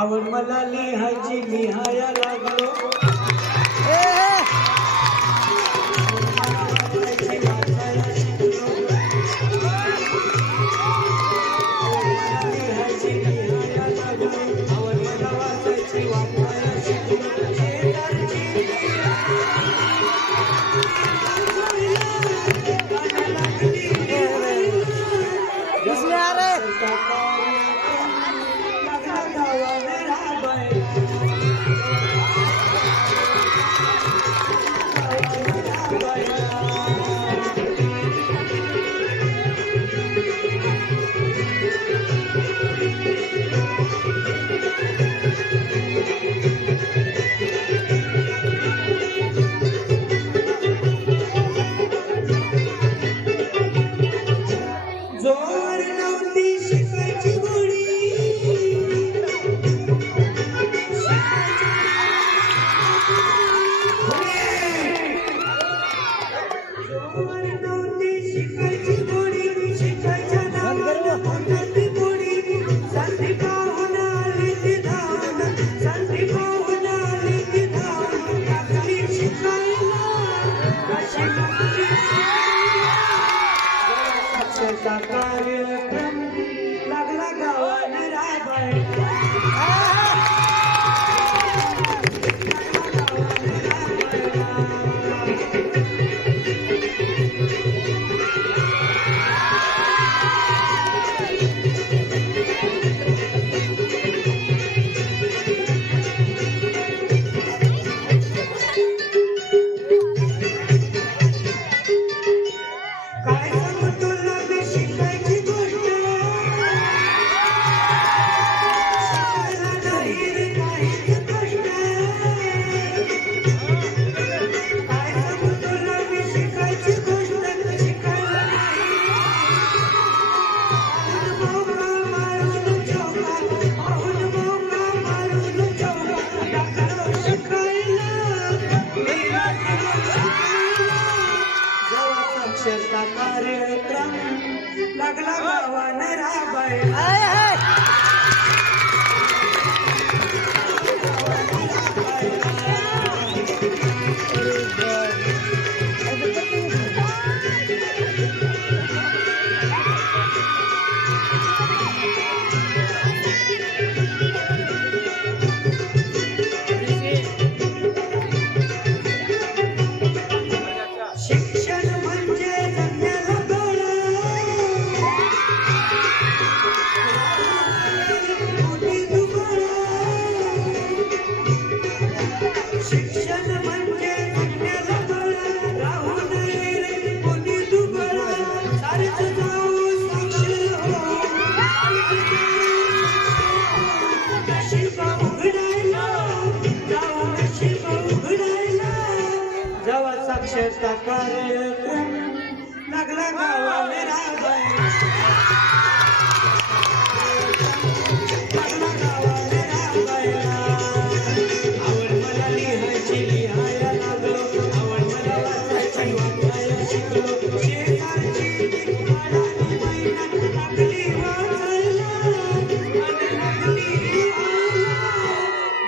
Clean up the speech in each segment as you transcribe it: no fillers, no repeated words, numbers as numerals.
आवड मला लिहायची लिहाया लागलो जोर नव्हती शिकायची गोडी जोर नव्हती शिकायची गोडी शिकायच्या नावानं मोठी गोडी संधी पाहून आली ती धावून संधी पाहून आली ती धावून लागली शिकायला कशी लागली साक्षरता कार्यक्रम लागला गावाने राबायला काय सांगू तुला मी शिकायची गोष्ट शिकायला नाही रे काहीच कष्ट काय सांगू तुला मी शिकायची गोष्ट शिकायला नाही मोका मारून चौका पाहून मोका मारून चौका लागलो शिकायला साक्षरता कार्यक्रम लागला गावाने राबायला शिक्षण म्हणजे जगण्याला बळ मोठी दुबळ शिक्षण म्हणजे जगण्याला बळ राहू नये रे कोणी दुबळ सारेच जाऊ साक्षर हो नशीब उघडायला जाऊ नशीब उघडायला जेव्हा साक्षरता कार्यक्रम लागला गावाने राबायला लागला गावाने राबायला आवड मला लिहायची लिहायला लागलो आवड मला वाचायची वाचायला शिकलो शेजारची वाडानी मैना लागली वाचायला आणि लागली लिहायला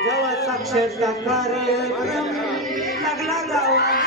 जेव्हा साक्षरता कार्यक्रम लागला गावाने